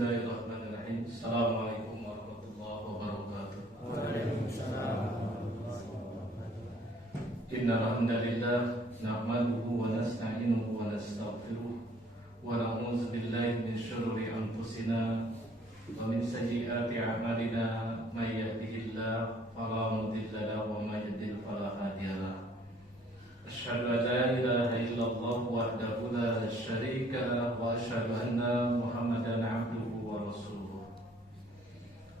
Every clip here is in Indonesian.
Bismillahirrahmanirrahim. Assalamualaikum warahmatullahi wabarakatuh. Waalaikumsalam. Innal hamdalillah nahmaduhu wa nasta'inuhu wa nastaghfiruh wa na'udzu billahi min shururi anfusina wa min sayyiati a'malina may yahdihillahu fala mudilla lahu wa may yudlil fala hadiya lahu. Asyhadu an la ilaha illallah wahdahu la syarika lahu wa asyhadu anna Muhammadan 'abduhu wa rasuluh.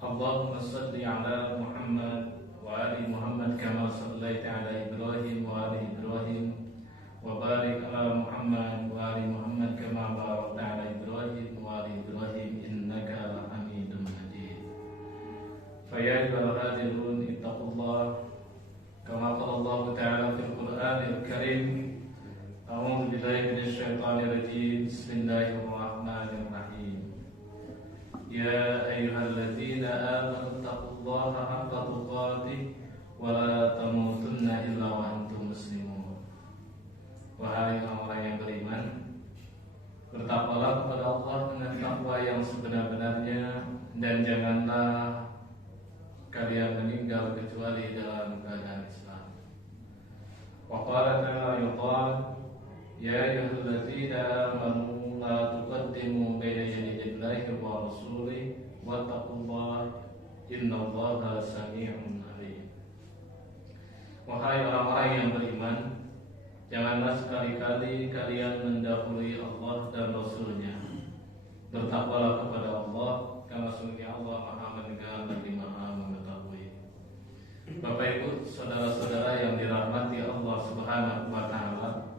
Allahumma shalli 'ala Muhammad wa ali Muhammad kama shallaita 'ala Ibrahim wa ali Ibrahim wa barik 'ala Muhammad wa ali Muhammad kama barakta 'ala Ibrahim wa ali Ibrahim innaka Hamidum Majid. Fa ya ayyuhal hadirun ittaqullah kama qala Allah ta'ala fil Qur'anil Karim. A'udzu billahi minasy syaithanir rajim. Bismillahirrahmanirrahim. Ya ayyuhalladzina amanu taqullaha haqqa tuqatih wa la tamutunna illa wa antum muslimun. Wahai orang-orang yang beriman, bertakwalah kepada Allah dengan takwa yang sebenar-benarnya, dan janganlah kalian meninggal kecuali dalam keadaan Islam. Wa qala ta'ala yuqal ya ayyuhalladzina amanu la tuqaddimu baina yadayillahi wa rasulihi wattaqullaha innallaha samii'un 'aliim. Wahai orang-orang yang beriman, janganlah sekali-kali kalian mendahului Allah dan Rasul-Nya. Bertakwalah kepada Allah, karena sesungguhnya Allah Maha mendengar lagi Maha mengetahui. Bapak Ibu, saudara-saudara yang dirahmati Allah Subhanahu wa taala,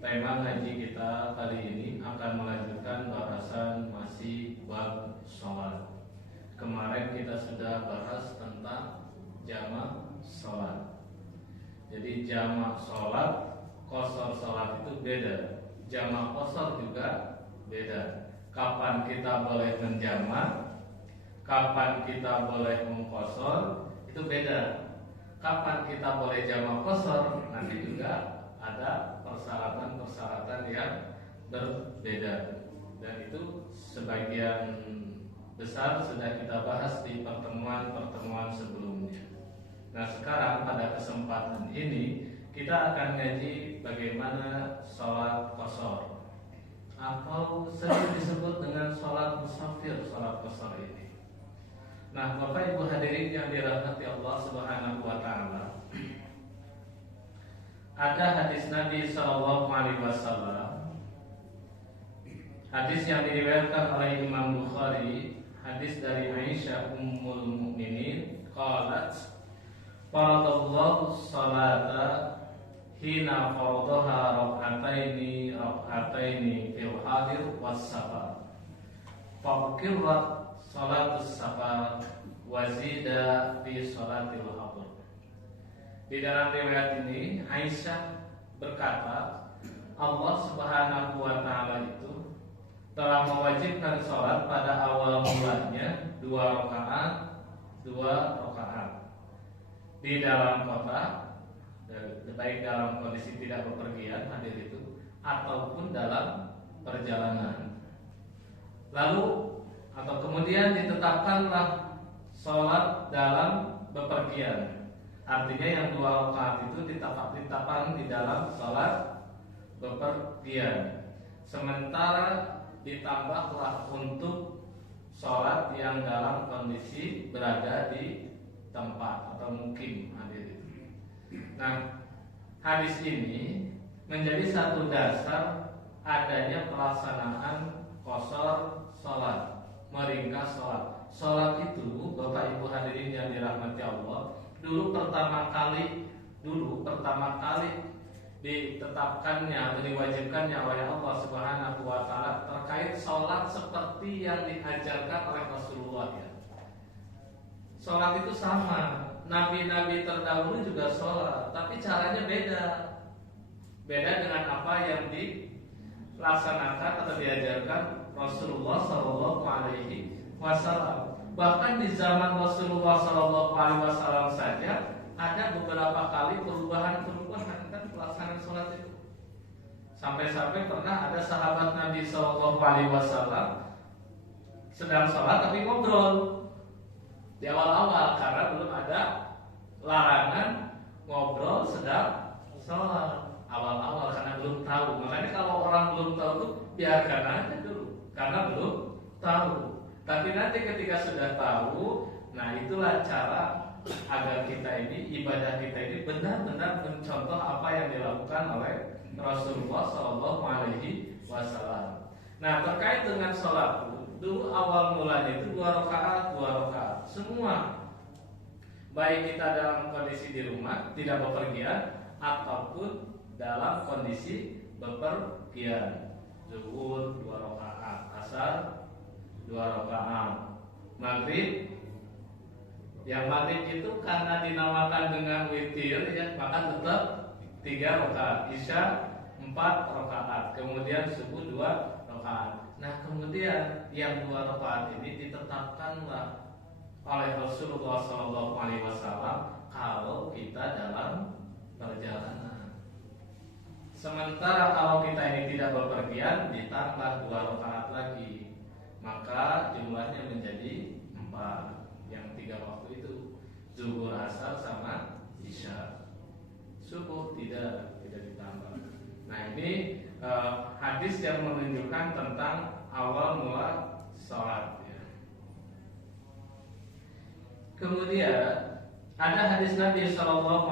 tema ngaji kita kali ini akan melanjutkan bahasan masih bab sholat. Kemarin kita sudah bahas tentang jamak sholat. Jadi jamak sholat, qashar sholat itu beda. Jamak qashar juga beda. Kapan kita boleh menjamak, kapan kita boleh mengqashar, itu beda. Kapan kita boleh jamak qashar, nanti juga ada persyaratan-persyaratan yang berbeda. Dan itu sebagian besar sudah kita bahas di pertemuan-pertemuan sebelumnya. Nah, sekarang pada kesempatan ini kita akan ngaji bagaimana sholat qashar, atau sering disebut dengan sholat musafir, sholat qashar ini. Nah, Bapak Ibu hadirin yang dirahmati Allah Subhanahu wa taala, ada hadis Nabi sallallahu alaihi wasallam, hadis yang diriwayatkan oleh Imam Bukhari, hadis dari Aisyah Ummul Mukminin, qalat faradallahu sholata hina faradaha rak'ataini fil hadir was safar faqirrat sholatus safar wa zida fi sholatil hadir. Di dalam riwayat ini Aisyah berkata, Allah Subhanahu wa taala itu telah mewajibkan sholat pada awal mulanya 2 rakaat di dalam kota, baik dalam kondisi tidak bepergian hadir itu ataupun dalam perjalanan. Lalu atau kemudian ditetapkanlah sholat dalam bepergian. Artinya yang 2 rakaat itu ditetapkan di dalam sholat bepergian. Sementara ditambahlah untuk sholat yang dalam kondisi berada di tempat atau mukim hadir itu. Nah, hadis ini menjadi satu dasar adanya pelaksanaan qashar sholat, meringkas sholat. Sholat itu, Bapak Ibu hadirin yang dirahmati Allah, dulu pertama kali ditetapkannya atau diwajibkannya oleh Allah Subhanahu wa taala terkait sholat seperti yang diajarkan oleh Rasulullah ya. Sholat itu sama, nabi-nabi terdahulu juga sholat, tapi caranya beda. Beda dengan apa yang dilaksanakan atau diajarkan Rasulullah Shallallahu Alaihi Wasallam. Bahkan di zaman Rasulullah Shallallahu Alaihi Wasallam saja ada beberapa kali perubahan kan pelaksanaan sholat itu. Sampai-sampai pernah ada sahabat Nabi Shallallahu Alaihi Wasallam sedang sholat tapi ngobrol di awal-awal karena belum ada larangan ngobrol sedang sholat awal-awal karena belum tahu. Makanya kalau orang belum tahu tuh biarkan aja dulu karena belum tahu. Tapi nanti ketika sudah tahu, nah itulah cara agar kita ini, ibadah kita ini benar-benar mencontoh apa yang dilakukan oleh Rasulullah SAW. Nah, terkait dengan sholat dulu awal mulanya itu 2 rakaat. Semua, baik kita dalam kondisi di rumah tidak bepergian ataupun dalam kondisi bepergian. Zuhur 2 rakaat, asar 2 rakaat, maghrib. Yang maghrib itu karena dinamakan dengan witir ya, maka tetap 3 rakaat, isya 4 rakaat, kemudian subuh 2 rakaat. Nah, kemudian yang 2 rakaat ini ditetapkanlah oleh Rasulullah SAW kalau kita dalam perjalanan. Sementara kalau kita ini tidak bepergian, ditambah 2 rakaat lagi, maka jumlahnya menjadi 4. Yang 3 waktu itu zuhur, asar, sama isya. Subuh tidak ditambah. Nah, ini hadis yang menunjukkan tentang awal mula sholat ya. Kemudian ada hadis Nabi SAW,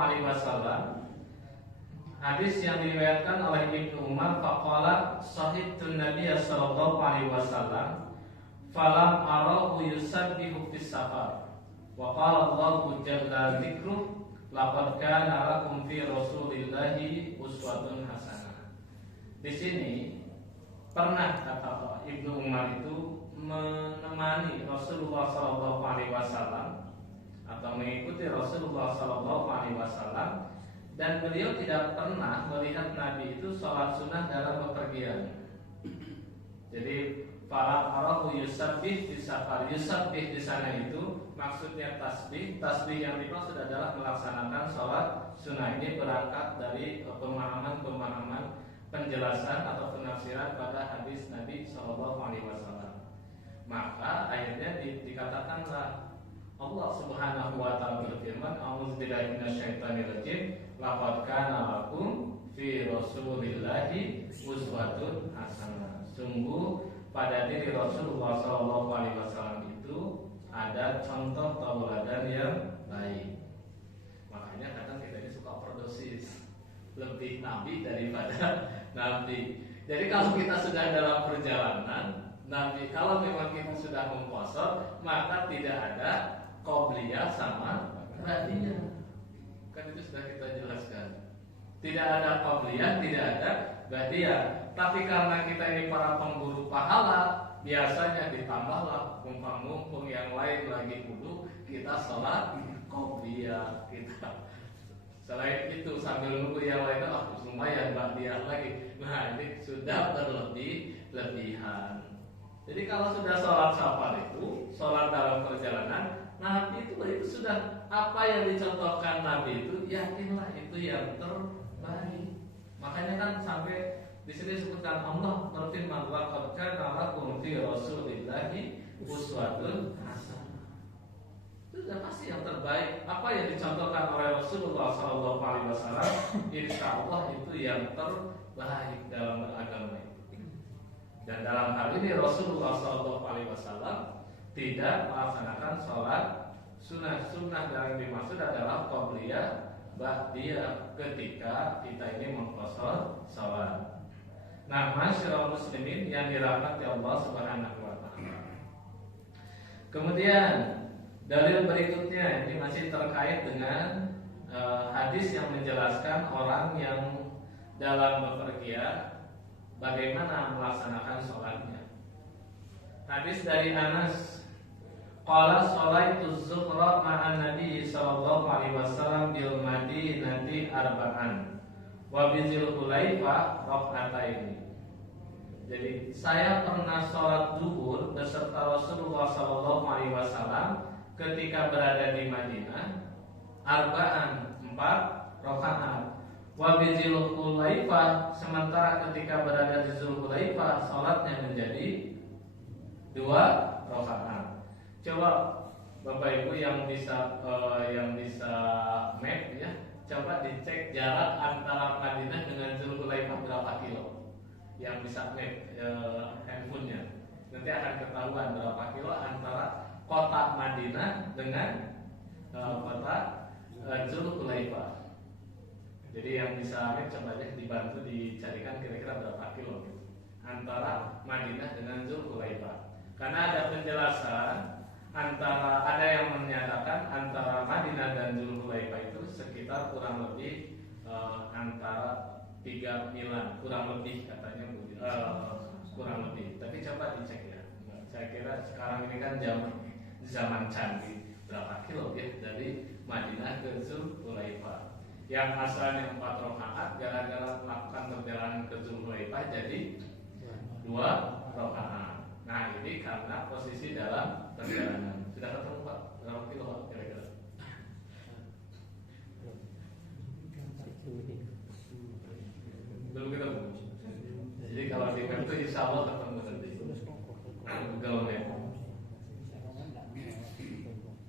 hadis yang diriwayatkan oleh Ibnu Umar, faqala sahibtun Nabiy sallallahu alaihi wasallam falam arahu yusabbihu fis safar wa qala Allahu jalla dzikruh laqad kana lakum fi rasulillahi uswatun hasanah. Di sini pernah kata Ibnu Umar itu menemani Rasulullah sallallahu alaihi wasallam atau mengikuti Rasulullah sallallahu alaihi wasallam, dan beliau tidak pernah melihat Nabi itu sholat sunnah dalam bepergian. Jadi para arahu yusabbih di safar. Yusabbih di sana itu maksudnya tasbih. Tasbih yang dimaksud adalah melaksanakan sholat sunnah. Ini berangkat dari pemahaman penjelasan atau penafsiran pada hadis Nabi SAW. Maka akhirnya dikatakanlah Allah Subhanahu wa taala berfirman, "A'udzubillahi minasyaitonirrajim, laqad kana lakum fi rasulillahi uswatun hasanah." Sungguh pada diri Rasulullah SAW itu ada contoh tauladan yang baik. Makanya kadang kita ini suka overdosis, lebih nabi daripada nabi. Jadi kalau kita sudah dalam perjalanan nabi, kalau memang kita sudah mengkosor, maka tidak ada qobliyah sama ba'diyah. Kan itu sudah kita jelaskan. Tidak ada qobliyah, tidak ada ba'diyah. Tapi karena kita ini para pemburu pahala, biasanya ditambahlah mumpung yang lain lagi wudu, kita sholat qobliyah kita. Selain itu sambil nunggu yang lain, lumayan ba'diyah lagi. Nah, ini sudah berlebihan. Jadi kalau sudah sholat safar itu, sholat dalam perjalanan, Nabi itu sudah apa yang dicontohkan Nabi itu, yakinlah itu yang terbaik. Makanya kan sampai di sini disebutkan Allah berfirman, laqad kana lakum fi rasulillahi uswatun hasanah. Itu sudah pasti yang terbaik. Apa yang dicontohkan oleh Rasulullah SAW, insya Allah itu yang terbaik dalam beragama itu. Dan dalam hal ini Rasulullah SAW tidak melaksanakan sholat sunnah yang dimaksud adalah qobliyah ba'diyah ketika kita ini mengqashar sholat. Nah, masyaallah muslimin yang dirahmati Allah Subhanahu wa taala. Kemudian dalil berikutnya ini masih terkait dengan hadis yang menjelaskan orang yang dalam bepergian bagaimana melaksanakan sholatnya. Hadis dari Anas, qala sholaitu zuhra ma'an Nabi sallallahu alaihi wasallam bil Madinati arba'an wa bizil Hulaifah raka'ataini. Jadi saya pernah sholat zuhur beserta Rasulullah sallallahu alaihi wasallam ketika berada di Madinah arba'an 4 rakaat. Wa bizil Hulaifah, sementara ketika berada di Zulhulaifah sholatnya menjadi 2 rakaat. Coba Bapak Ibu yang bisa map ya, coba dicek jarak antara Madinah dengan Zulhulaifah berapa kilo. Yang bisa map handphonenya, nanti akan ketahuan berapa kilo antara kota Madinah dengan kota Zulhulaifah. Jadi yang bisa map coba aja dibantu dicarikan kira-kira berapa kilo gitu, antara Madinah dengan Zulhulaifah. Karena ada penjelasan ada yang menyatakan antara Madinah dan Zulhulaifah itu sekitar kurang lebih antara 3 milan, kurang lebih katanya kurang lebih. Tapi coba dicek ya. Saya kira sekarang ini kan zaman canggih, berapa kilo ya dari Madinah ke Zulhulaifah. Yang asalnya 4 rakaat gara-gara melakukan perjalanan ke Zulhulaifah jadi 2 rakaat. Nah ini karena posisi dalam perjalanan. Sudah ketemu Pak? Berapa kilo Pak kira-kira? Belum ketemu. Jadi kalau di map itu insya Allah ketemu nanti. Google Map.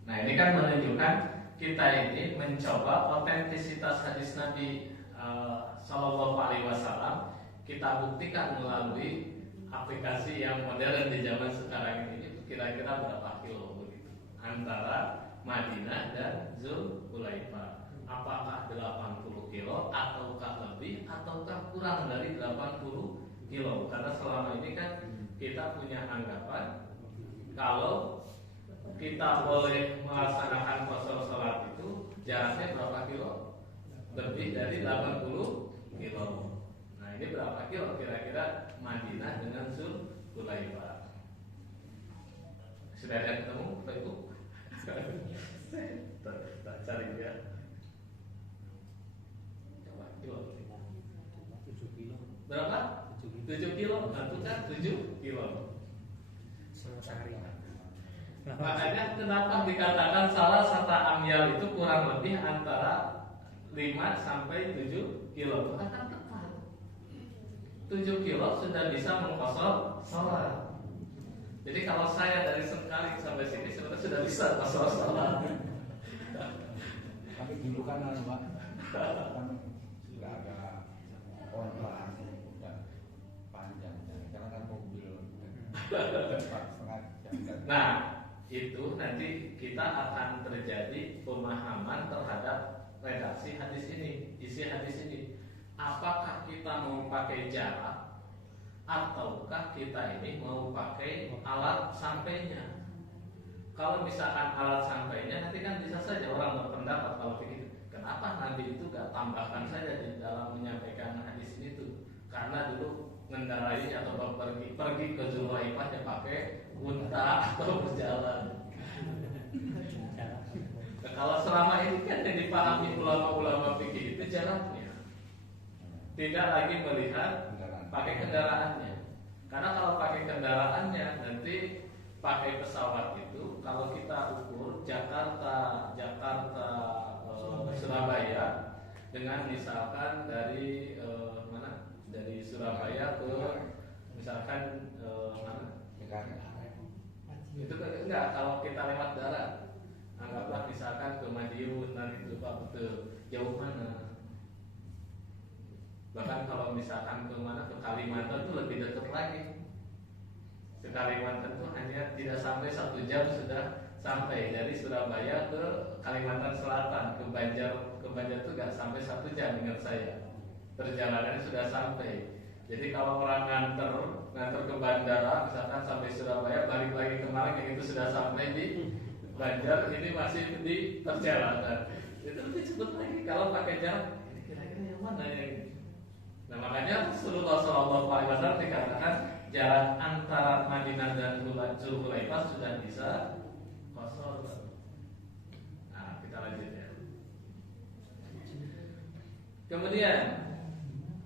Nah ini kan menunjukkan kita ini mencoba otentisitas hadis Nabi Sallallahu Alaihi Wasallam kita buktikan melalui aplikasi yang modern di zaman sekarang ini. Itu kira-kira berapa kilo begitu antara Madinah dan Zulhulaifah? Apakah 80 kilo ataukah lebih ataukah kurang dari 80 kilo? Karena selama ini kan kita punya anggapan kalau kita boleh melaksanakan qasar salat itu jaraknya berapa kilo? Lebih dari 80 kilo. Nah ini berapa kilo kira-kira Madinah dengan Zulhulaifah? Sudah ada ketemu Pak Ibu? Tak cari ya. Coba kilo. 7 kilo. Berapa? 7 kilo. Tentukan 7 kilo. Makanya kenapa dikatakan salah satu amyal itu kurang lebih antara 5 sampai 7 kilo. Karena tepat 7 kilo sudah bisa mengkosor sholat. Jadi kalau saya dari sekali sampai sini sebenarnya sudah bisa kosor sholat. Tapi dulu kan Pak, kan nggak ada kontra udah panjang, karena kan mobil 4,5 jam. Nah itu nanti kita akan terjadi pemahaman terhadap redaksi hadis ini, isi hadis ini. Apakah kita mau pakai jarak ataukah kita ini mau pakai alat sampainya? Kalau misalkan alat sampainya nanti kan bisa saja orang berpendapat kalau begitu. Kenapa Nabi itu gak tambahkan saja di dalam menyampaikan hadis ini tuh? Karena dulu mengendarai atau pergi ke Zulhulaifah ya pakai unta atau berjalan. Nah, kalau selama ini kan yang dipahami ulama-ulama fikih itu jaraknya, tidak lagi melihat pakai kendaraannya. Karena kalau pakai kendaraannya nanti pakai pesawat itu kalau kita ukur Jakarta Surabaya dengan misalkan dari mana? Dari Surabaya ke misalkan mana? Itu enggak, kalau kita lewat darat anggaplah misalkan ke Madiun nanti itu Pak betul jauh mana? Bahkan kalau misalkan ke mana, ke Kalimantan itu lebih dekat lagi. Ke Kalimantan itu hanya tidak sampai 1 jam sudah sampai. Dari Surabaya ke Kalimantan Selatan, ke Banjar itu nggak sampai 1 jam ingat saya. Perjalanannya sudah sampai. Jadi kalau orang nganter ke bandara, misalkan sampai Surabaya, balik lagi ke Malang, yang itu sudah sampai di Banjar, ini masih di perjalanan. Itu lebih cepat lagi kalau pakai jarak. Ini kira-kira yang mana yang? Nah makanya Rasulullah SAW dikatakan jarak antara Madinah dan Zulhulaifah sudah bisa kosor. Nah kita lanjut ya. Kemudian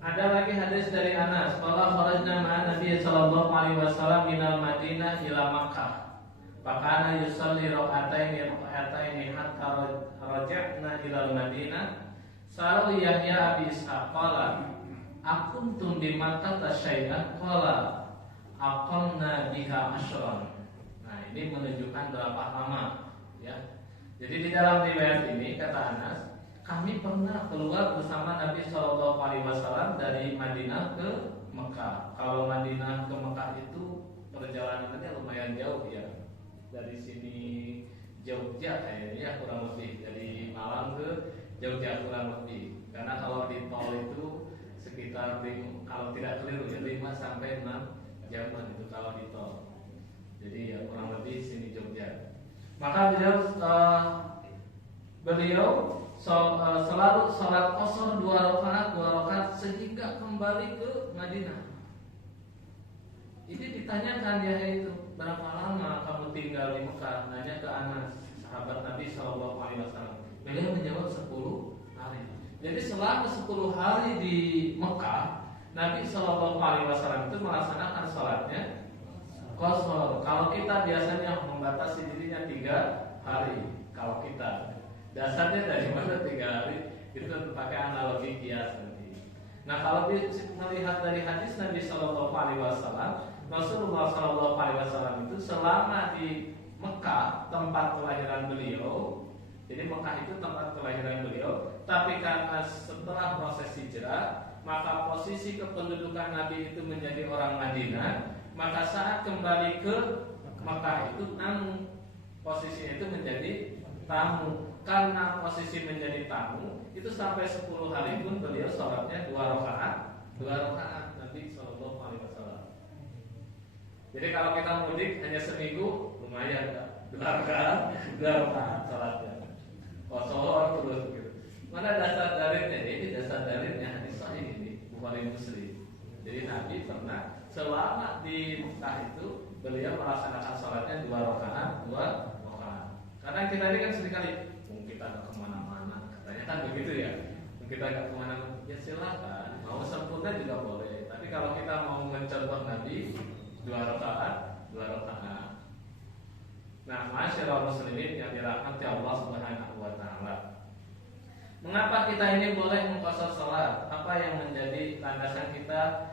ada lagi hadis dari Anas, qala kharajna ma'an Nabi sallallahu alaihi wasallam minal Madinah ila Makkah. Fakana yusalli rak'ataini hatta raja'na ila Madinah. Sa'al Yahya Abi Ishaq qala akuntum di Makkah tasyai'an qala aqamna biha asyran. Nah ini menunjukkan berapa lama, ya. Jadi di dalam riwayat ini kata Anas, kami pernah keluar bersama Nabi Shallallahu Alaihi Wasallam dari Madinah ke Mekah. Kalau Madinah ke Mekah itu perjalanannya lumayan jauh ya. Dari sini Jogja kayaknya kurang lebih, dari Malang ke Jogja kurang lebih. Karena kalau di tol itu sekitar kalau tidak keliru ya 5 sampai 6 jaman itu kalau di tol. Jadi ya kurang lebih sini Jogja. Maka beliau selalu sholat qashar 2 rakaat sehingga kembali ke Madinah. Ini ditanyakan dia itu, berapa lama kamu tinggal di Mekah? Nanya ke Anas, sahabat Nabi Shallallahu Alaihi Wasallam. Beliau menjawab 10 hari. Jadi selama 10 hari di Mekah, Nabi Shallallahu Alaihi Wasallam itu melaksanakan sholatnya qashar. Kalau kita biasanya membatasi dirinya 3 hari. Kalau kita dasarnya dari mana 3 hari? Itu pakai analogi kias nanti. Nah kalau melihat dari hadis Nabi Shallallahu Alaihi Wasallam, Rasulullah Shallallahu Alaihi Wasallam itu selama di Mekah tempat kelahiran beliau. Jadi Mekah itu tempat kelahiran beliau. Tapi karena setelah proses hijrah, maka posisi kependudukan Nabi itu menjadi orang Madinah. Maka saat kembali ke Mekah itu tamu, posisinya itu menjadi tamu. Karena posisi menjadi tamu itu sampai 10 hari pun beliau sholatnya 2 rakaat Nabi Shallallahu Alaihi Wasallam. Jadi kalau kita mudik hanya seminggu lumayan 2 rakaat sholatnya. Kosor terus gitu. Mana dasar dalilnya? Ini dasar dalilnya hadis sahih ini Bukhari Muslim. Jadi Nabi pernah selama di Mekah itu beliau melaksanakan sholatnya 2 rakaat. Karena kita ini kan seringkali kita nggak kemana-mana, katanya kan begitu ya. Kita nggak kemana-mana, ya silakan. Mau sempurna juga boleh. Tapi kalau kita mau mencontoh Nabi 2 rakaat. Nah, masyaallah muslimin yang dirahmati Allah Subhanahu wa taala. Mengapa kita ini boleh mengqashar salat? Apa yang menjadi landasan kita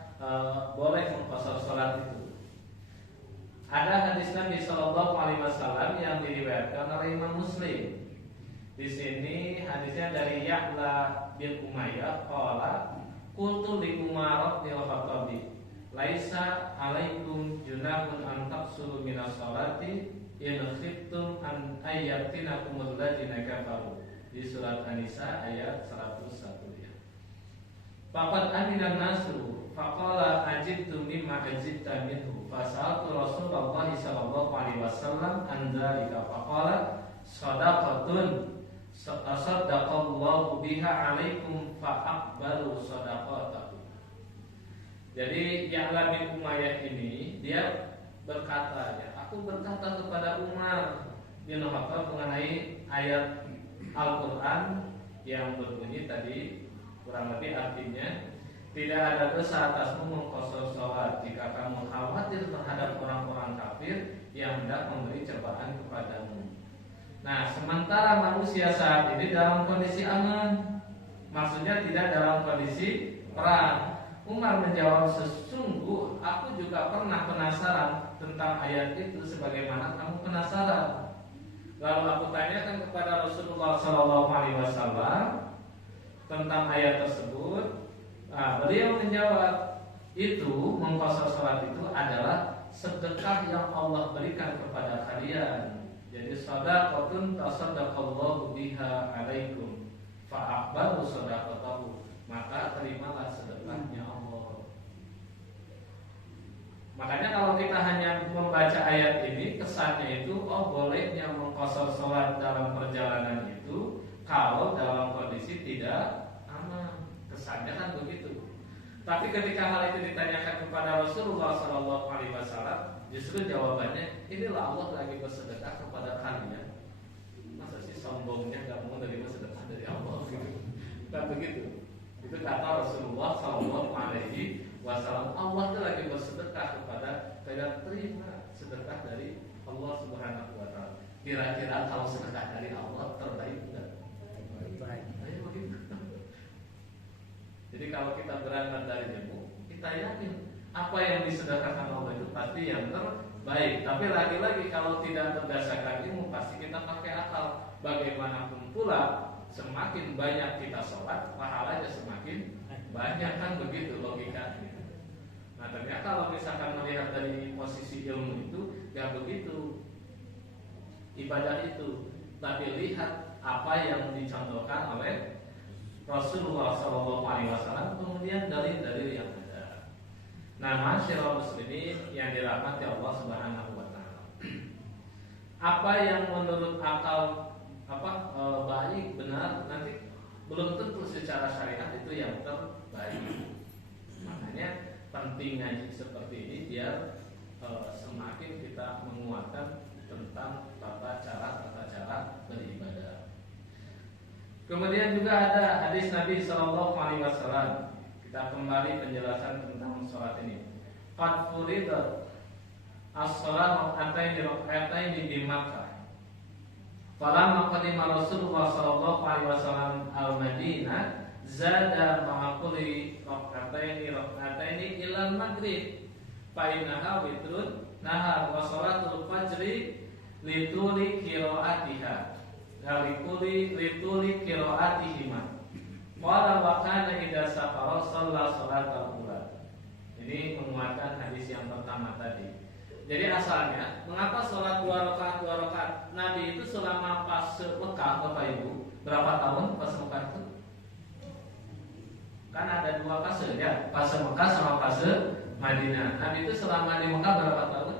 boleh mengqashar salat itu? Ada hadis Nabi Shallallahu Alaihi Wasallam yang diriwayatkan oleh Imam Muslim. Di sini hadisnya dari Ya'la bin Umayyah qala qultu li Umar bin Khattabi laisa alaikum junahun an taqsuru minas salati in khiftum an ayyatinakumul ladzina kafaru. Di surat An-Nisa ayat 101 ya. Faqad aminan nasu faqala ajibtu mimma ajibta minhu fasaltu Rasulullah sallallahu alaihi wasallam an dzalika faqala shadaqatun sadaqallahu biha alaikum fa'aqbalu sadaqatahu. Jadi Ya'la bin Umayyah ini dia berkata ya, aku berkata kepada Umar bin Khattab mengenai ayat Al-Quran yang berbunyi tadi, kurang lebih artinya tidak ada dosa atasmu mengqashar salat jika kamu khawatir terhadap orang-orang kafir yang hendak memberi cobaan kepadamu. Nah, sementara manusia saat ini dalam kondisi aman, maksudnya tidak dalam kondisi perang. Umar menjawab, sesungguh aku juga pernah penasaran tentang ayat itu sebagaimana kamu penasaran. Lalu aku tanyakan kepada Rasulullah SAW tentang ayat tersebut. Nah, beliau menjawab, itu mengqashar salat itu adalah sedekah yang Allah berikan kepada kalian. Jadi shadaqatun tasaddaqallahu biha alaikum fa'aqbalu shadaqatahu, maka terimalah sedekahnya Allah. Makanya kalau kita hanya membaca ayat ini, kesannya itu bolehnya mengqashar salat dalam perjalanan itu kalau dalam kondisi tidak aman. Kesannya kan begitu. Tapi ketika hal itu ditanyakan kepada Rasulullah SAW, justru jawabannya, inilah Allah lagi bersedekah kepada kalian. Masa sih sombongnya gak mau menerima sedekah dari Allah gitu? Bukan begitu. Itu kata Rasulullah SAW. Allah itu lagi bersedekah kepada kalian, terima sedekah dari Allah Subhanahu wa taala. Kira-kira kalau sedekah dari Allah terbaik enggak? Terbaik. Ayo begitu. Jadi kalau kita berangkat dari ilmu, kita yakin apa yang disedekahkan Allah itu pasti yang baik. Tapi lagi-lagi kalau tidak berdasarkan ilmu pasti kita pakai akal. Bagaimanapun pula semakin banyak kita sholat, pahalanya semakin banyak, kan begitu logikanya. Nah ternyata kalau misalkan melihat dari posisi ilmu itu, ya begitu ibadah itu. Tapi lihat apa yang dicontohkan oleh Rasulullah SAW, kemudian dalil-dalil yang ada. Nah, masyarakat muslimin yang dirahmati Allah Subhanahu wa taala. Apa yang menurut akal baik, benar, nanti belum tentu secara syariat itu yang terbaik. Makanya penting ngaji seperti ini biar semakin kita menguatkan tentang tata cara beribadah. Kemudian juga ada hadis Nabi Shallallahu Alaihi Wasallam. Kita kembali penjelasan tentang sholat ini. Qad furidat as-shalat rak'ataini di Makkah. Falamma qadima Rasulullah sallallahu alaihi wasallam al-Madinah zada ma'a kulli rak'ataini ila al-maghrib. Fa innaha witrun nahar wa salatul fajri lituli qiraatiha. Lituli qiraatihima. Qala wa kana idza safara shalla salatal ula. Ini menguatkan hadis yang pertama tadi. Jadi asalnya, mengapa sholat 2 rakaat? Nabi itu selama fase Mekah, Bapak Ibu, berapa tahun fase Mekah itu? Kan ada 2 fase ya, fase Mekah sama fase Madinah. Nabi itu selama di Mekah berapa tahun?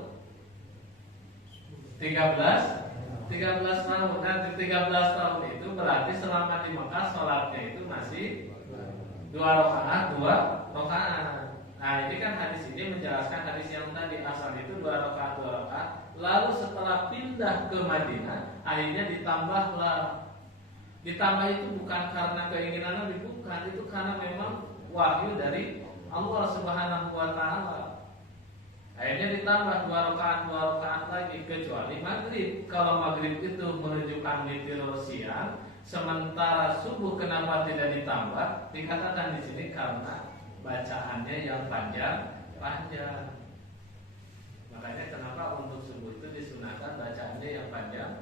13 tahun. Dan di 13 tahun itu berarti selama di Mekah sholatnya itu masih 2 rakaat. Nah ini kan hadis ini menjelaskan hadis yang tadi, asal itu 2 rakaat. Lalu setelah pindah ke Madinah, akhirnya ditambahlah. Ditambah itu bukan karena keinginan Nabi, bukan, itu karena memang wahyu dari Allah Subhanahu wa taala. Akhirnya ditambah 2 rakaat lagi, kecuali maghrib. Kalau maghrib itu menunjukkan witir siang, sementara subuh kenapa tidak ditambah? Dikatakan di sini karena bacaannya yang panjang. Makanya kenapa untuk subuh itu disunahkan bacaannya yang panjang.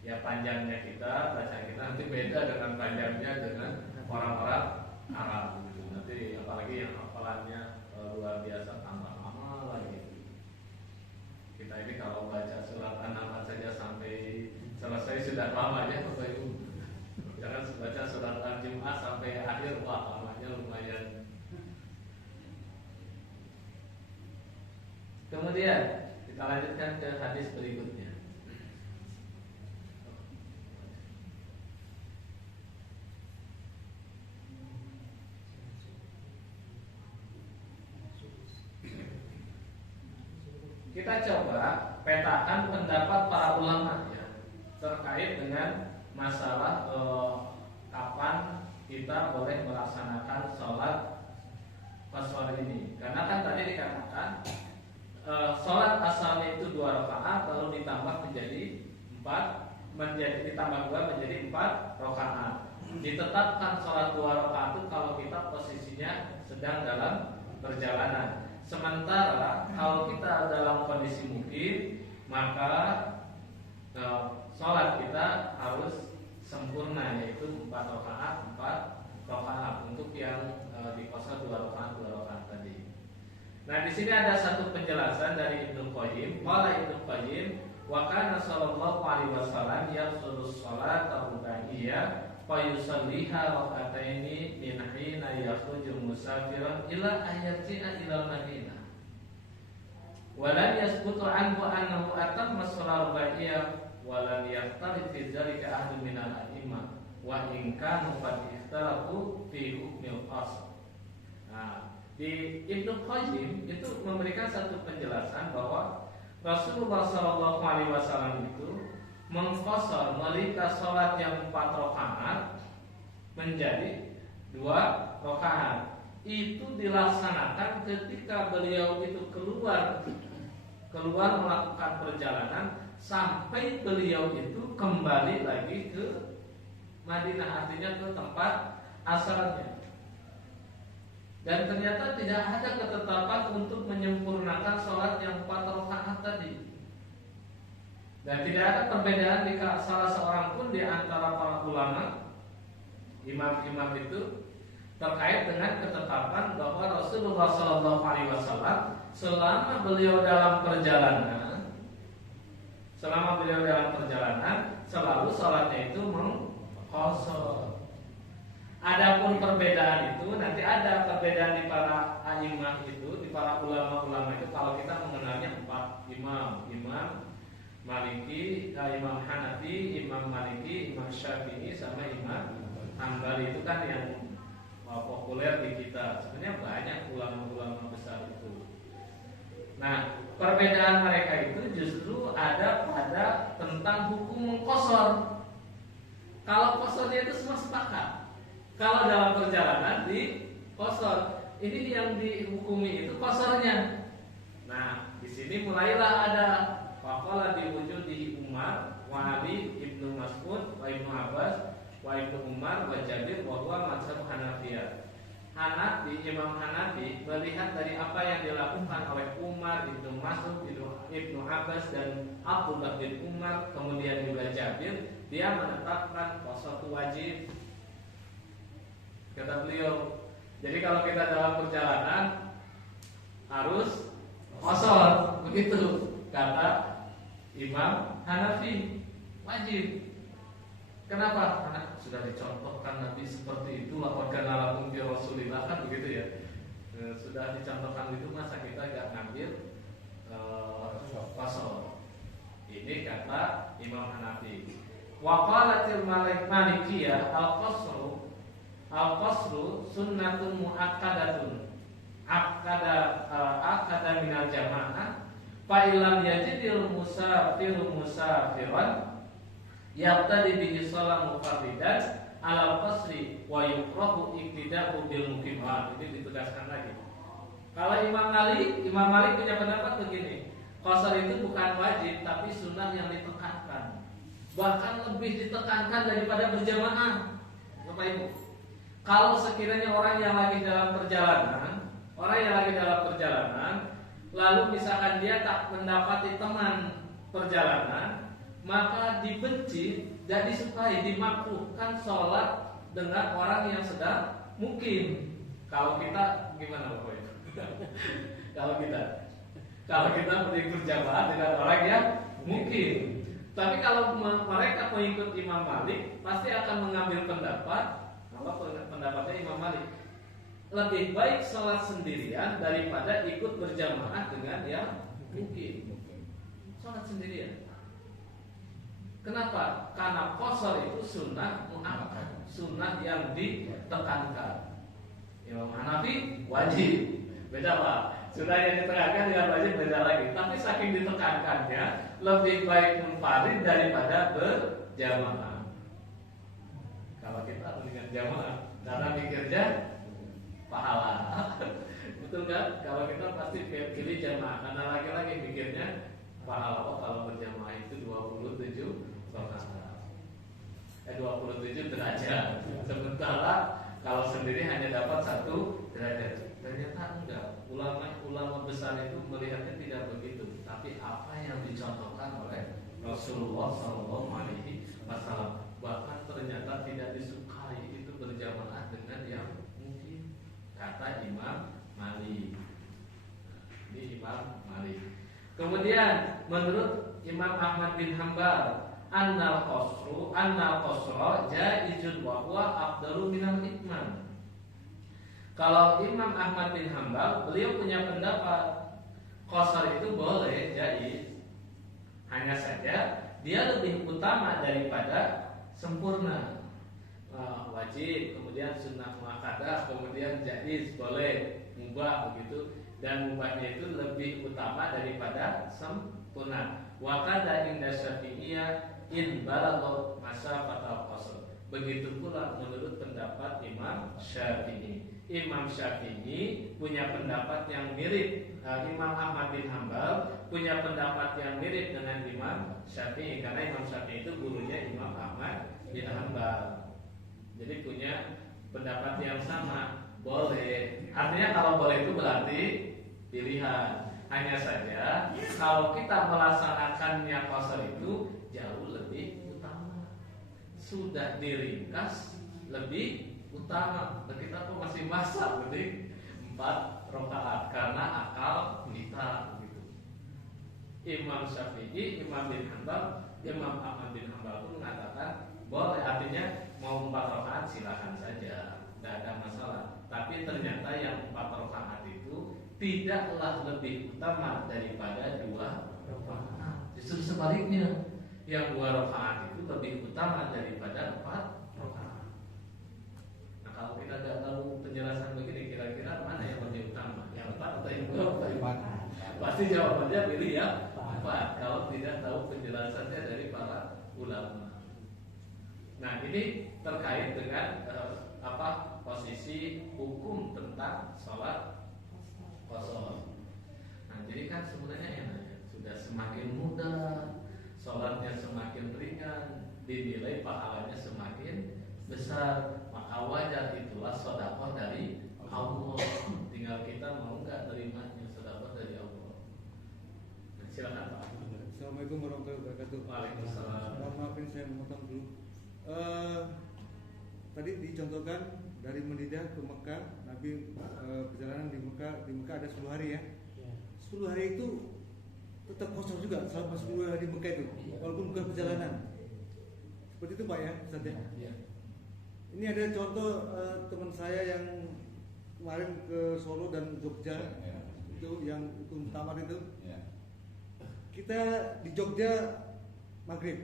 Ya panjangnya kita, bacaan kita nanti beda dengan panjangnya dengan orang-orang Arab. Nanti apalagi yang hafalannya luar biasa, tambah lama lagi. Kita ini kalau baca surat An-Nahl saja sampai selesai sudah lama ya Bapak Ibu. Jangan baca surat Al-Jum'ah sampai akhir, wah lamanya lumayan. Kemudian kita lanjutkan ke hadis berikutnya. Kita coba petakan pendapat para ulama ya, terkait dengan masalah kapan kita boleh melaksanakan sholat qasar ini. Karena kan tadi dikatakan sholat asalnya itu 2 rakaat, lalu ditambah menjadi 4, ditambah 2 menjadi 4 rakaat. Ditetapkan sholat 2 rakaat itu kalau kita posisinya sedang dalam perjalanan. Sementara kalau kita dalam kondisi mukim, maka sholat kita harus sempurna, yaitu 4 rakaat untuk yang di qasar 2 rakaat tadi. Nah di sini ada satu penjelasan dari Ibnu Qayyim. Qala Ibnu Qayyim, wa kana sallallahu alaihi wasallam yaqsuru sholata rubaiyah fa yusalliha rak'ataini min hina yakhruju musafiran ila ayati'a ila Madinah. Wa lam yasbutu anhu annahu atamma sholata rubaiyah wa lam yahtarid fi dzalika ahadun min al-a'immah wa in kanu qad ikhtalafu fi hukmil qasr. Nah, di Ibnu Qayyim itu memberikan satu penjelasan bahwa Rasulullah SAW itu mengqasar melika sholat yang 4 rakaat menjadi 2 rakaat. Itu dilaksanakan ketika beliau itu keluar melakukan perjalanan sampai beliau itu kembali lagi ke Madinah, artinya ke tempat asalnya. Dan ternyata tidak ada ketetapan untuk menyempurnakan sholat yang 4 rakaat tadi. Dan tidak ada perbedaan di salah seorang pun di antara para ulama, imam-imam itu, terkait dengan ketetapan bahwa Rasulullah SAW selama beliau dalam perjalanan, selalu sholatnya itu mengqashar. Adapun perbedaan itu nanti ada perbedaan di para imam itu, di para ulama-ulama itu. Kalau kita mengenalnya 4 imam, Imam Maliki, Imam Hanafi, Imam Maliki, Imam Syafi'i, sama Imam Hambali, itu kan yang populer di kita. Sebenarnya banyak ulama-ulama besar itu. Nah, perbedaan mereka itu justru ada pada tentang hukum qashar. Kalau qasharnya itu semua sepakat. Kalau dalam perjalanan di qashar, ini yang dihukumi itu qasharnya. Nah, di sini mulailah ada faqala diwujudihi Umar wa Ali ibnu Mas'ud wa ibnu Abbas wa ibnu Umar wa Jabir wa huwa mazhab Hanafiyah. Hanafi, Imam Hanafi melihat dari apa yang dilakukan oleh Umar, ibnu Mas'ud, ibnu Abbas dan Abdullah bin Umar, kemudian juga Jabir, dia menetapkan qashar wajib. Kata beliau, jadi kalau kita dalam perjalanan harus qashar, begitu kata Imam Hanafi, wajib. Kenapa? Karena sudah dicontohkan Nabi seperti itu, laporkan lakum fi Rasulillah, kan begitu ya. Sudah dicontohkan itu, masa kita gak ngambil qashar. Ini kata Imam Hanafi. Wa qalatil Malikiyah al-qasru sunnatun muakkadatun akada minal jamaah fa illam yajidil musafiran yaqtadi bihi shalah mufarridan ala qasri wa yukrahu iktida'u bil muqimat. Ini ditegaskan lagi. Kalau Imam Malik punya pendapat begini, qashar itu bukan wajib tapi sunnah yang ditekankan. Bahkan lebih ditekankan daripada berjamaah. Bapak Ibu, kalau sekiranya orang yang lagi dalam perjalanan, lalu misalkan dia tak mendapati teman perjalanan, maka dibenci, tidak disukai, dimakruhkan sholat dengan orang yang sedang mukim. Kalau kita gimana Bapak Ibu? Kalau kita pergi berjamaah dengan orang yang mukim. Tapi kalau mereka mengikut Imam Malik, pasti akan mengambil pendapatnya Imam Malik. Lebih baik sholat sendirian daripada ikut berjamaah dengan yang mukim. Sholat sendirian. Kenapa? Karena qashar itu sunnah muakkad, sunnah yang ditekankan. Imam Hanafi wajib, beda Pak. Sunnah yang ditekankan dengan wajib beda lagi. Tapi saking ditekankannya, lebih baik munfarid daripada berjamaah. Kalau kita mendingan jamaah, karena mikirnya pahala. Betul kan? Kalau kita pasti pilih jamaah, karena lagi-lagi mikirnya pahala. Oh, kalau berjamaah itu 27 derajat. Sementara kalau sendiri hanya dapat 1 derajat. Ternyata enggak. Ulama besar itu melihatnya tidak begitu. Tapi apa yang dicontohkan oleh Rasulullah SAW, bahkan ternyata tidak disukai itu berjamaah dengan yang mungkin, kata Imam Malik. Ini Imam Malik. Kemudian menurut Imam Ahmad bin Hambal, annal qasra jaizun wa huwa afdalu minal itman. Kalau Imam Ahmad bin Hambal, beliau punya pendapat qashar itu boleh, jaiz. Hanya saja dia lebih utama daripada sempurna. Wajib, kemudian sunnah muakkadah, kemudian jaiz, boleh, mubah begitu. Dan mubahnya itu lebih utama daripada sempurna. Wa qada inda Syafi'iyah in balagha masyafatal qasr. Begitu pula menurut pendapat Imam Syafi'i. Imam Syafi'i punya pendapat yang mirip. Imam Ahmad bin Hambal punya pendapat yang mirip dengan Imam Syafi'i, karena Imam Syafi'i itu gurunya Imam Ahmad bin Hambal. Jadi punya pendapat yang sama. boleh. Artinya kalau boleh itu berarti pilihan. Hanya saja kalau kita melaksanakannya qasar itu jauh lebih utama. Sudah diringkas lebih utama. Dan kita tuh masih masak berarti 4 rakaat karena akal kita gitu. Imam Syafi'i, Imam bin Hanbal, Imam Ahmad bin Hanbal pun mengatakan boleh, artinya mau 4 rakaat silahkan saja, tidak ada masalah. Tapi ternyata yang 4 rakaat itu tidaklah lebih utama daripada 2 rakaat. Justru sebaliknya, yang 2 rakaat itu lebih utama daripada 4 rakaat. Nah, kalau kita tidak tahu penjelasan begini, kira-kira mana yang lebih utama? Yang 4 atau yang 2? Pasti jawabannya pilih yang 4 kalau tidak tahu penjelasannya dari para ulama. Nah, ini terkait dengan posisi hukum tentang sholat qasar. Nah, jadi kan sebenarnya enak ya, sudah semakin mudah, sholatnya semakin ringan, dinilai pahalanya semakin besar, maka wajar itulah sedekah dari Allah. Tinggal kita mau nggak terimanya sedekah dari Allah. Nah, silakan Pak. Assalamualaikum warahmatullahi wabarakatuh. Waalaikumsalam. Maafin saya memotong dulu. Tadi dicontohkan dari Madinah ke Mekah, Nabi perjalanan di Mekah ada 10 hari ya. 10 hari itu tetap kosong juga selama 10 hari di Mekah itu, walaupun bukan perjalanan. Seperti itu Pak ya, Ustaz ya. Ini ada contoh teman saya yang kemarin ke Solo dan Jogja, itu yang itu Muktamar itu. Kita di Jogja maghrib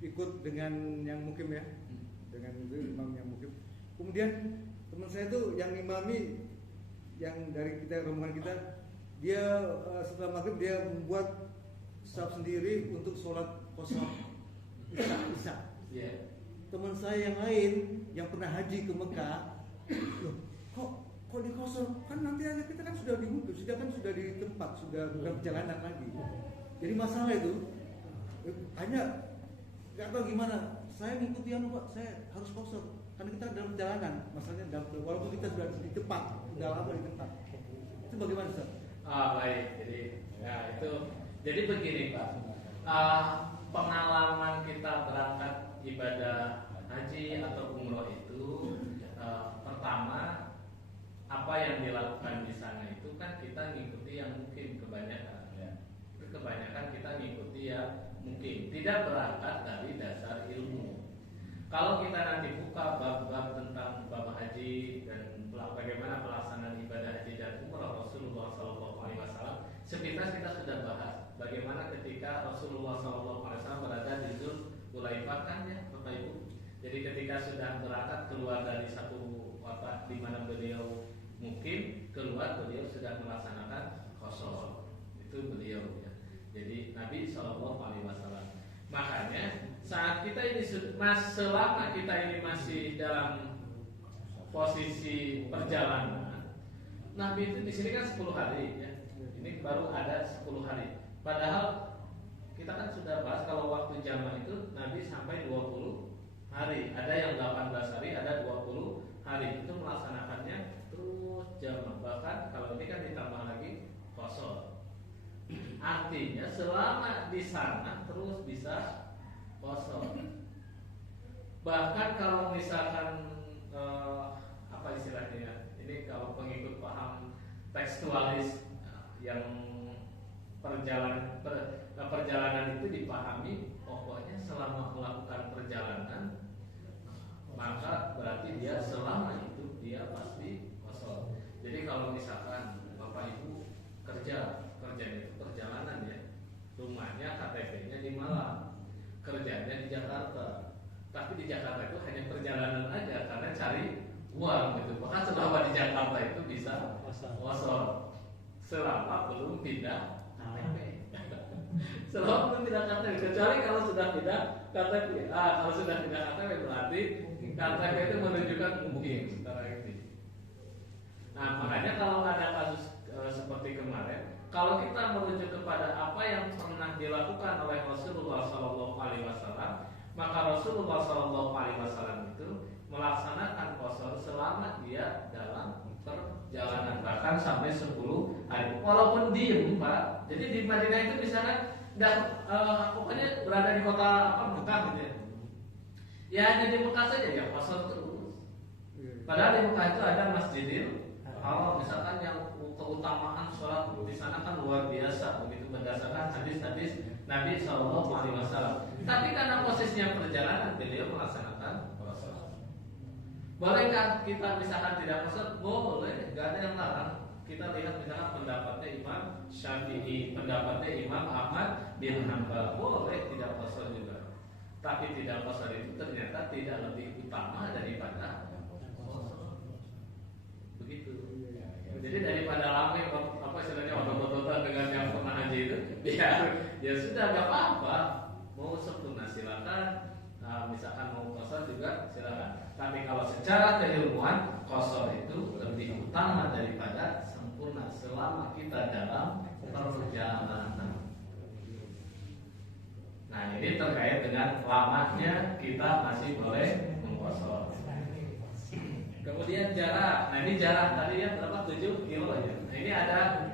ikut dengan yang mukim ya, dengan itu imam yang mukim. Kemudian teman saya tuh yang imami, yang dari kita rombongan kita, dia setelah maghrib dia membuat saf sendiri untuk sholat qasar isya. Teman saya yang lain yang pernah haji ke Mekah, loh, kok di qasar? Kan nanti aja kita kan sudah di wudhu, sudah di tempat, sudah bukan perjalanan lagi. Jadi masalah itu hanya nggak tahu gimana. Saya ngikuti Pak, saya harus qasar karena kita dalam perjalanan, masalahnya walaupun kita sudah di tempat, sudah lama di tempat. Itu bagaimana Ustaz? Baik, jadi begini Pak. Pengalaman kita berangkat ibadah haji atau umroh itu pertama apa yang dilakukan di sana itu kan kita ngikuti yang mungkin kebanyakan. Kebanyakan kita ngikuti ya mungkin, tidak berangkat dari dasar ilmu. Kalau kita nanti buka bab-bab tentang bab haji dan bagaimana pelaksanaan ibadah haji dan umrah Rasulullah SAW, sepintas kita sudah bahas bagaimana ketika Rasulullah SAW berada di Dzulhulaifah kan ya Bapak Ibu. Jadi ketika sudah berangkat keluar dari satu kota di mana beliau mungkin keluar, beliau sudah melaksanakan qasar. Itu beliau ya. Jadi Nabi SAW. Makanya saat kita ini selama kita ini masih dalam posisi perjalanan, Nabi itu di sini kan 10 hari ya. Ini baru ada 10 hari. Padahal kita kan sudah bahas kalau waktu jamak itu Nabi sampai 20 hari. Ada yang 18 hari, ada 20 hari. Itu melaksanakannya terus jamak. Bahkan kalau ini kan ditambah lagi qasar. Artinya selama di sana terus bisa qasar. Bahkan kalau misalkan apa istilahnya? Ini kalau pengikut paham tekstualis yang perjalanan itu dipahami pokoknya selama melakukan perjalanan maka berarti dia selama itu dia pasti qasar. Jadi kalau misalkan Bapak Ibu kerja itu perjalanan ya, rumahnya KTP-nya di Malang, kerjanya di Jakarta, tapi di Jakarta itu hanya perjalanan aja karena cari uang gitu. Maka selama di Jakarta itu bisa qasar selama belum pindah KTP. Selama belum pindah KTP, kecuali kalau sudah pindah KTP. Kalau sudah pindah KTP berarti KTP itu menunjukkan mungkin sekarang ini. Nah, makanya kalau ada kasus seperti kemarin, kalau kita merujuk kepada apa yang pernah dilakukan oleh Rasulullah SAW, maka Rasulullah SAW itu melaksanakan qasar selama dia dalam bahkan sampai 10 hari. Walaupun diem, Pak. Jadi di Madinah itu misalnya pokoknya berada di kota Mekah gitu ya. Ya hanya di Mekah saja ya puasa terus. Padahal di Mekah itu ada Masjidil Haram, misalkan yang keutamaan sholat di sana kan luar biasa begitu berdasarkan hadis-hadis Nabi Shallallahu Alaihi Wasallam. Tapi karena posisinya perjalanan, beliau melaksanakan puasa. Bolehkah kita misalkan tidak puasa? Boleh, nggak ada yang larang. Kita lihat misalkan pendapatnya Imam Syafi'i, pendapatnya Imam Ahmad bin Hanbal, boleh tidak puasa juga. Tapi tidak puasa itu ternyata tidak lebih utama daripada begitu. Jadi daripada lama apa istilahnya otot-ototan dengan yang pernah haji itu, ya sudah gak apa-apa. Mau sempurna silakan, misalkan mau qasar juga silakan. Tapi kalau secara keilmuan qasar itu lebih utama daripada sempurna selama kita dalam perjalanan. Nah ini terkait dengan lamanya kita masih boleh mengqasar. Kemudian jarak. Nah ini jarak tadi ya berapa? 7 kilo aja. Nah ini ada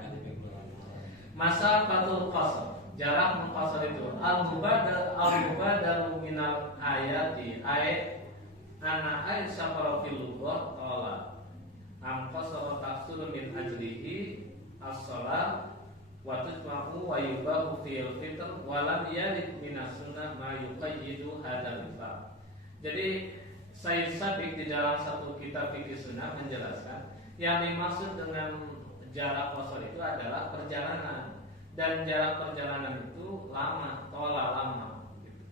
masa fatul qasar. Jarak mengqasar itu al-mubadalu minal ayati ana ayat safara fil lughah qala am qasara taqsuru min ajlihi as-shalah wa tusma'u wa yubahu fil fitr wa lam yarid minas sunnah ma yuqayyidu hadzal bab. Jadi Sayyid Sabiq di dalam satu kitab fikih sunnah menjelaskan yang dimaksud dengan jarak qasar itu adalah perjalanan, dan jarak perjalanan itu lama gitu.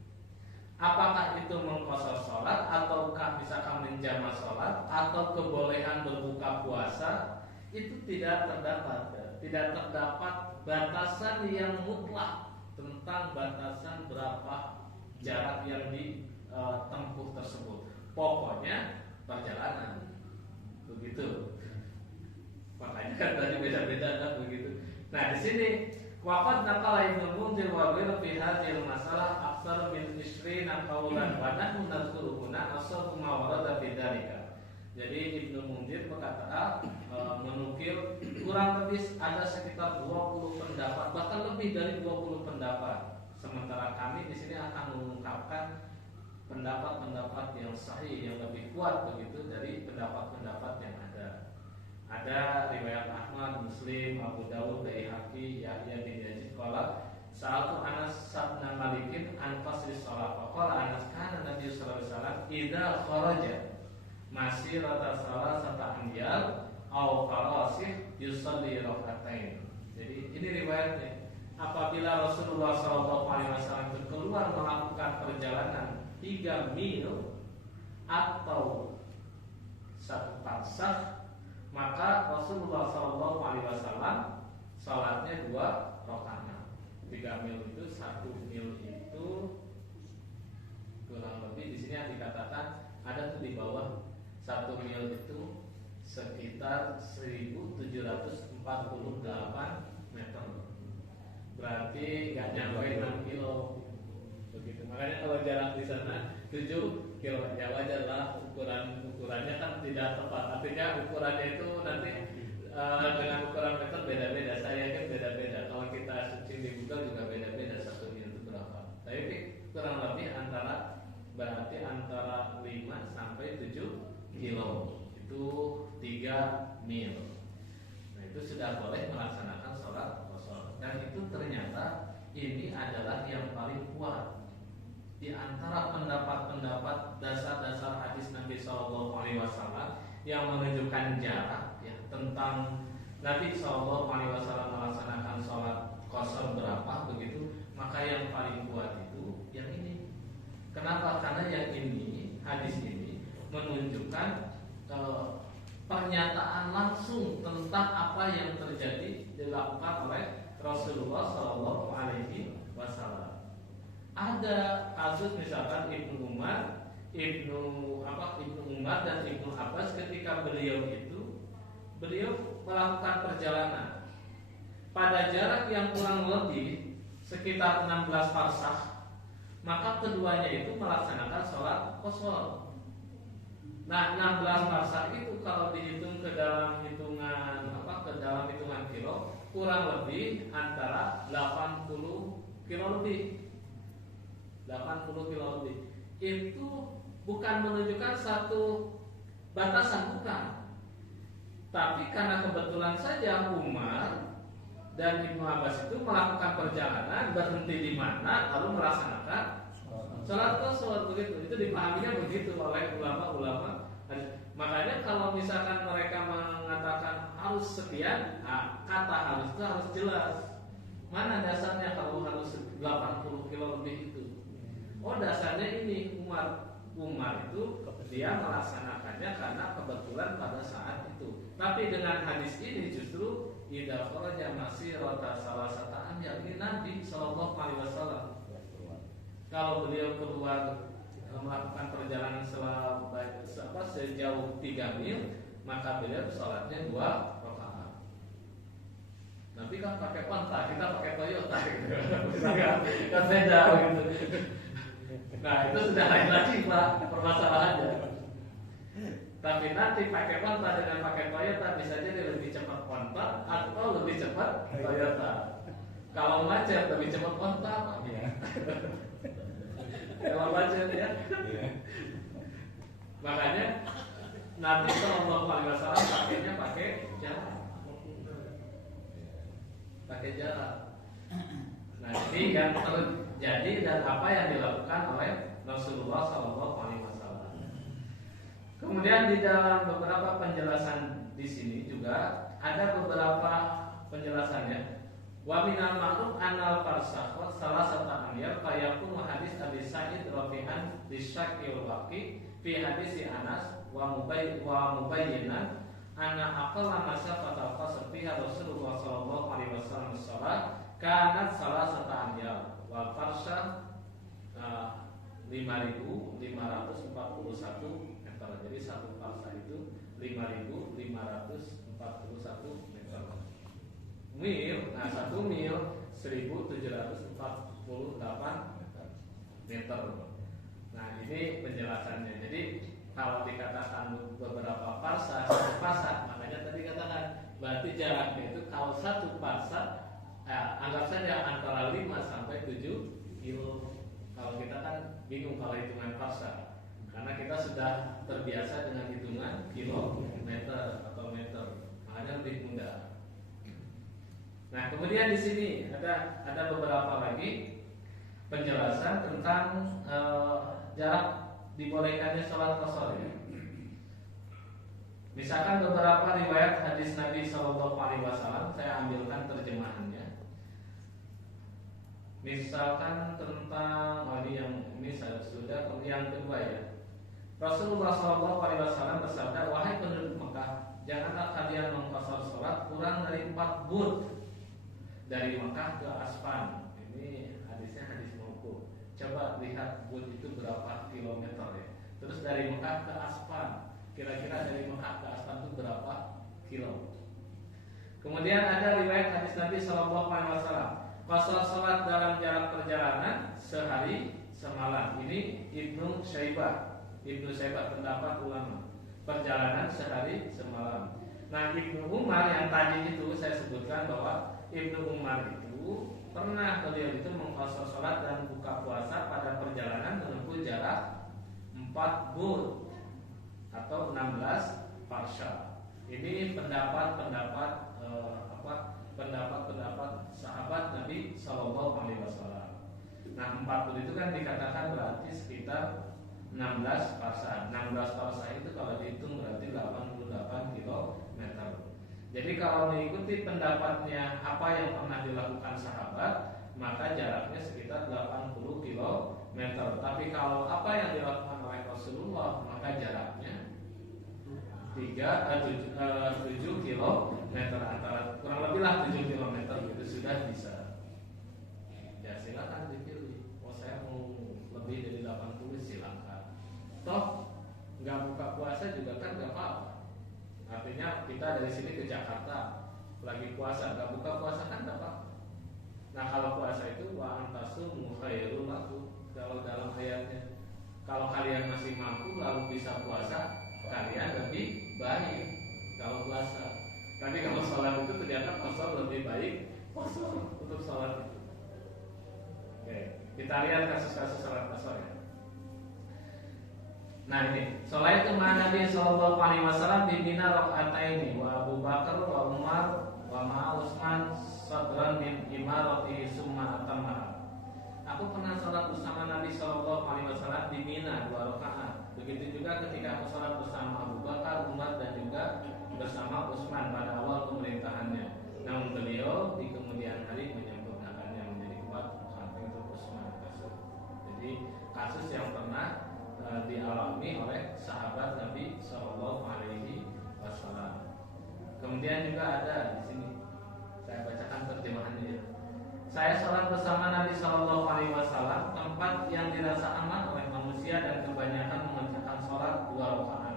Apakah itu mengqasar sholat ataukah misalkan menjama sholat atau kebolehan berbuka puasa, itu tidak terdapat batasan yang mutlak tentang batasan berapa jarak yang ditempuh tersebut. Pokoknya perjalanan begitu. Makanya kan tadi beda-beda kan begitu. Nah di sini waqad naqala Ibnu Munzir wa ghairu fi hadhil masalah aktsar min 20 qaulan wa nahnu nadhkuru huna asal ma warada fi dzalika. Jadi Ibnu Munzir berkata menukil kurang lebih ada sekitar 20 pendapat, bahkan lebih dari 20 pendapat. Sementara kami di sini akan mengungkapkan pendapat-pendapat yang sahih, yang lebih kuat begitu dari pendapat-pendapat yang ada. Ada riwayat Ahmad, Muslim, Abu Dawud, Baihaqi, Yahya bin Yazid qala sa'altu Anas bin Malikin an qasri shalah. Qala Anas kana Nabi sallallahu alaihi wasallam idza kharaja masirata salasata amyal aw farasih yusalli rak'atain. Jadi ini riwayatnya. Apabila Rasulullah sallallahu alaihi wasallam keluar melakukan perjalanan 3 mil atau 1 parsah, maka Rasulullah Shallallahu Alaihi Wasallam salatnya 2 rakaat. 3 mil itu 1 mil itu kurang lebih di sini yang dikatakan ada tuh di bawah 1 mil itu sekitar 1748 meter. Berarti nggak nyampe 6 kilo. Begitu. Makanya kalau jarak di sana 7 kilo ya wajar lah, ukurannya kan tidak tepat. Artinya ukurannya itu nanti dengan ukuran meter beda-beda. Saya kan beda-beda. Kalau kita searching di Google juga beda-beda 1 mil itu berapa. Tapi kurang lebih berarti antara 5 sampai 7 kilo. Itu 3 mil. Nah itu sudah boleh melaksanakan sholat qasar. Dan itu ternyata ini adalah yang paling kuat di antara pendapat-pendapat dasar-dasar hadis Nabi Shallallahu Alaihi Wasallam yang menunjukkan jarak ya, tentang Nabi Shallallahu Alaihi Wasallam melaksanakan sholat qasar berapa begitu. Maka yang paling kuat itu yang ini. Kenapa? Karena yang ini, hadis ini menunjukkan pernyataan langsung tentang apa yang terjadi dilakukan oleh Rasulullah Shallallahu Alaihi Wasallam. Ada kasus misalkan Ibnu Umar dan Ibnu Abbas ketika beliau melakukan perjalanan pada jarak yang kurang lebih sekitar 16 farsakh, maka keduanya itu melaksanakan sholat qasar. Nah 16 farsakh itu kalau dihitung ke dalam hitungan dalam hitungan kilo kurang lebih antara 80 kilo lebih. 80 kilo lebih. Itu bukan menunjukkan satu batasan, bukan. Tapi karena kebetulan saja Umar dan Ibnu Abbas itu melakukan perjalanan, berhenti di mana, lalu melaksanakan sholat qasar, begitu. Itu dipahaminya begitu oleh ulama-ulama. Makanya kalau misalkan mereka mengatakan harus sekian, kata harus itu harus jelas. Mana dasarnya kalau harus 80 kilo lebih itu? Oh, dasarnya ini Umar itu dia melaksanakannya karena kebetulan pada saat itu. Tapi dengan hadis ini justru idza kharaja masirata salasata amyal, ini Nabi sallallahu alaihi wasallam. Kalau beliau keluar melakukan perjalanan sejauh 3 mil, maka beliau sholatnya 2 rakaat. Nabi kan pakai Honda, kita pakai Toyota gitu. Kan beda gitu. Nah, itu sudah lain lagi Pak permasalahannya. Tapi nanti pakai Honda dengan pakai Toyota bisa jadi lebih cepat Honda atau lebih cepat Toyota. Kalau macet lebih cepat Honda Pak. Kalau macet ya. Makanya Nabi Shallallahu Alaihi Wasallam pakainya pakai jarak. Pakai jarak. Nah, ini yang terjadi dan apa yang dilakukan oleh Rasulullah Shallallahu Alaihi Wasallam. Kemudian di dalam beberapa penjelasan di sini juga ada beberapa penjelasannya. Wa minal ma'ruf anal farsakh salah satu amyal fayakun hadis Abi Sa'id rafi'an bisyakil waqi fi hadis Anas wa mubayyinan anna aqalla masafata qasr fiha Rasulullah sallallahu alaihi wasallam shalah kanat salah satu amyal wal farsakh 5.541 meter. Jadi satu farsakh itu 5.541 meter. Mil, nah 1 mil 1.748 meter. Nah, ini penjelasannya. Jadi kalau dikatakan beberapa parsah, satu parsah, makanya tadi katakan berarti jaraknya itu kalau satu parsah, anggap saja antara 5 sampai 7 kilo. Kalau kita kan bingung kalau hitungan parsah, karena kita sudah terbiasa dengan hitungan kilometer atau meter, makanya lebih mudah. Nah, kemudian di sini ada beberapa lagi penjelasan tentang jarak dibolehkannya sholat qasar. Misalkan beberapa riwayat hadis Nabi Shallallahu Alaihi Wasallam, saya ambilkan terjemahannya. Misalkan tentang ini saya sudah yang kedua ya. Rasulullah Shallallahu Alaihi Wasallam bersabda, wahai penduduk Mekah, janganlah kalian mengqasar sholat kurang dari 4 bud dari Mekah ke Asfan. Ini hadisnya hadis mauquf. Coba lihat bud itu berapa kilometer ya. Terus dari Mekah ke Asfan, kira-kira dari Mekah ke Asfan itu berapa kilo. Kemudian ada riwayat hadis Nabi Shallallahu Alaihi Wasallam, qasar sholat dalam jarak perjalanan sehari semalam. Ini Ibnu Syaibah pendapat ulama, perjalanan sehari semalam. Nah, Ibnu Umar yang tadi itu saya sebutkan bahwa Ibnu Umar itu pernah beliau itu mengqasar sholat dan buka puasa pada perjalanan menempuh jarak 4 bud atau 16 farsah. Ini pendapat sahabat Nabi Shallallahu Alaihi Wasallam. Nah, 4 bud itu kan dikatakan berarti sekitar 16 farsah. 16 farsah itu kalau dihitung berarti 88 kilometer. Jadi kalau mengikuti pendapatnya apa yang pernah dilakukan sahabat, maka jaraknya sekitar 80 km. Tapi kalau apa yang dilakukan oleh Rasulullah, maka jaraknya 7 km, antara kurang lebih lah 7 km itu sudah bisa. Ya silakan dipilih. Oh, saya mau lebih dari 80, silakan. Toh nggak buka puasa juga kan nggak apa-apa. Artinya kita dari sini ke Jakarta lagi puasa, nggak buka puasa kan nggak apa-apa. Nah, kalau puasa itu wa antasumu khairul lakum. Kalau dalam ayatnya, kalau kalian masih mampu lalu bisa puasa, kalian lebih baik kalau puasa. Tapi kalau sholat itu ternyata kosor lebih baik kosor untuk sholat itu. Oke, kita lihat kasus-kasus sholat kosor ya. Nah ini, sholat itu Nabi Sallallahu Alaihi Wasallam di Mina Rakaataini wa Abu Bakar wa Umar wa Ma Utsman sadran min imarati summa atamma. Aku pernah sholat bersama Nabi Sallallahu Alaihi Wasallam di Mina 2 rakaat. Begitu juga ketika aku sholat bersama Abu Bakar, Umar dan juga bersama Utsman pada awal pemerintahannya. Namun beliau di kemudian hari menyempurnakannya menjadi 4 rakaat untuk Utsman. Jadi kasus yang pernah dialami oleh sahabat Nabi Sallallahu Alaihi Wasallam. Kemudian juga ada di sini, saya bacakan terjemahannya ya. Saya sholat bersama Nabi Sallallahu Alaihi Wasallam, tempat yang dirasa aman oleh manusia dan kebanyakan mengerjakan sholat 2 rakaat.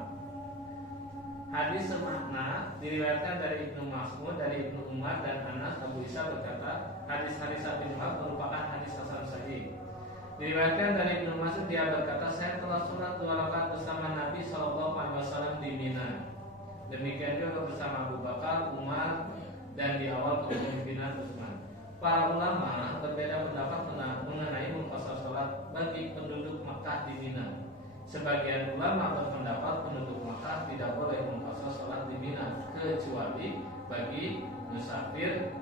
Hadis semakna diriwayatkan dari Ibnu Mas'ud, dari Ibnu Umar dan Anas. Abu Isa berkata, hadis-hadis bin Umar merupakan hadis hasan sahih. Diriwayatkan dari Ibnu Mas'ud, dia berkata, saya telah sholat 2 rakaat bersama Nabi Sallallahu Alaihi Wasallam di Mina. Demikian juga bersama Abu Bakar, Umar dan di awal kepemimpinan Utsman. Para ulama berbeda pendapat mengenai mengqashar sholat bagi penduduk Makkah di Mina. Sebagian ulama berpendapat penduduk Makkah tidak boleh mengqashar sholat di Mina kecuali bagi musafir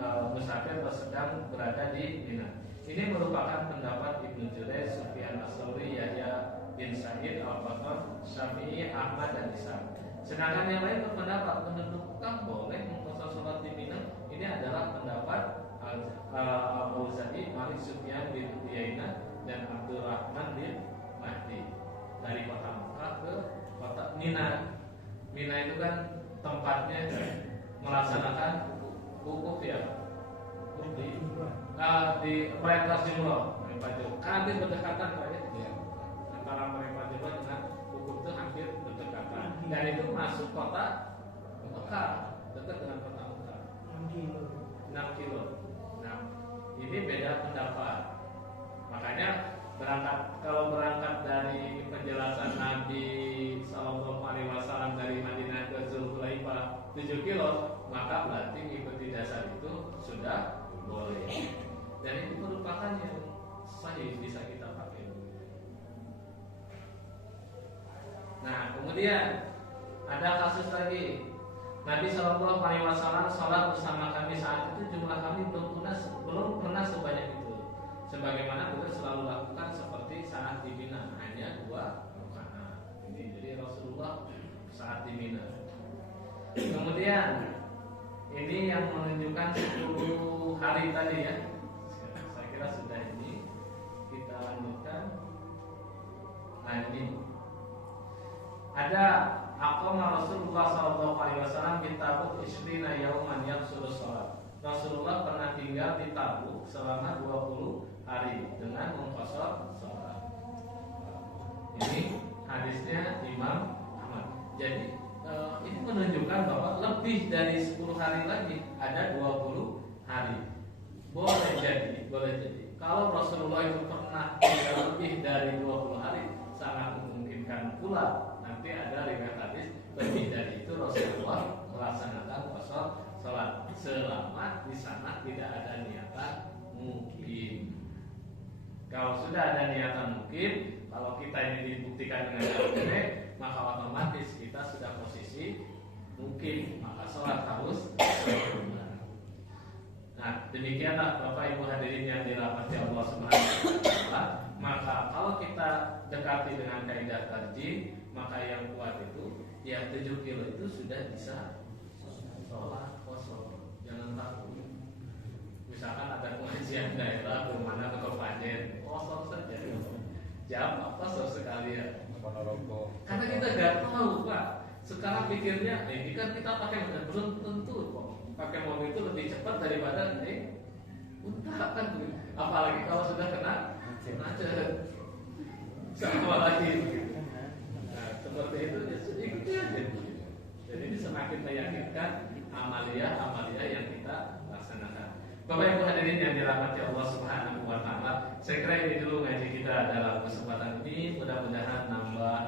yang sedang berada di Mina. Ini merupakan pendapat Ibnu Jurayj, Sufyan Ats-Tsauri, Yahya bin Sa'id, Al-Qattan, Syafi'i, Ahmad dan Ishaq. Sedangkan yang lain berpendapat penduduk Makkah boleh mengqashar sholat di Mina. Ini adalah pendapat Al-Auza'i, Malik, Sufyan bin Uyainah dan Abdurrahman bin Mahdi dari kota Makkah ke kota Mina. Mina itu kan tempatnya melaksanakan wukuf ya. Di mereka jumlah kan hampir berdekatan Pak ya. Antara mereka jumlah dengan wukuf itu hampir berdekatan. Dan itu masuk kota Mekah, dekat dengan kota Mekah. 6 kilo. Nah, ini beda pendapat. Makanya kalau berangkat dari penjelasan Nabi Sallallahu Alaihi Wasallam dari Madinah ke Zulhulaifah 7 kilo, maka berarti mengikuti dasar itu sudah boleh. Dan itu merupakan yang sahih, bisa kita pakai. Nah, kemudian ada kasus lagi. Nabi Shallallahu Alaihi Wasallam sholat bersama kami saat itu jumlah kami belum pernah sebanyak itu. Sebagaimana kita selalu lakukan seperti saat di Mina, hanya 2 rakaat. Ini jadi Rasulullah saat di Mina. Kemudian ini yang menunjukkan 10 hari tadi ya. Saya kira sudah ini. Kita lanjutkan. Nah ini ada aqama Rasulullah sallallahu alaihi wasallam di Tabuk isrina yauman yaqsuru shalat. Rasulullah pernah tinggal di Tabuk selama 20 hari dengan mengqashar salat. Ini hadisnya Imam Ahmad. Jadi ini menunjukkan bahwa lebih dari 10 hari lagi ada 20 hari. Boleh jadi. Kalau Rasulullah itu pernah tinggal lebih dari 20 hari, sangat memungkinkan pula nanti ada riwayat hadis lebih dari itu Rasulullah melaksanakan qashar salat selama di sana tidak ada niatan mukim. Kalau sudah ada niatan mukim, kalau kita ini dibuktikan dengan dalil, maka otomatis kita sudah posisi mukim, maka salat harus sempurna. Nah, demikianlah Bapak Ibu hadirin yang dirahmati Allah Subhanahu wa taala. Maka kalau kita dekati dengan kaidah tarjih, maka yang kuat itu ya 7 kilo itu sudah bisa sholat kosong. Jangan takut. Misalkan ada pengajian daerah bermana ke Kabupaten, kosong saja. Jam apa sekali ya. Karena kita nggak tahu Pak. Sekarang pikirnya, ini kan kita pakai mobil, belum tentu kok. Pakai mobil itu lebih cepat daripada unta kan. Apalagi kalau sudah kena macet. Sama lagi. Nah, seperti itu ikuti aja. Jadi ini semakin meyakinkan amalia yang kita laksanakan. Bapak Ibu hadirin yang dirahmati Allah Subhanahu wa taala, saya kira ini dulu ngaji kita dalam kesempatan ini. Mudah-mudahan nambah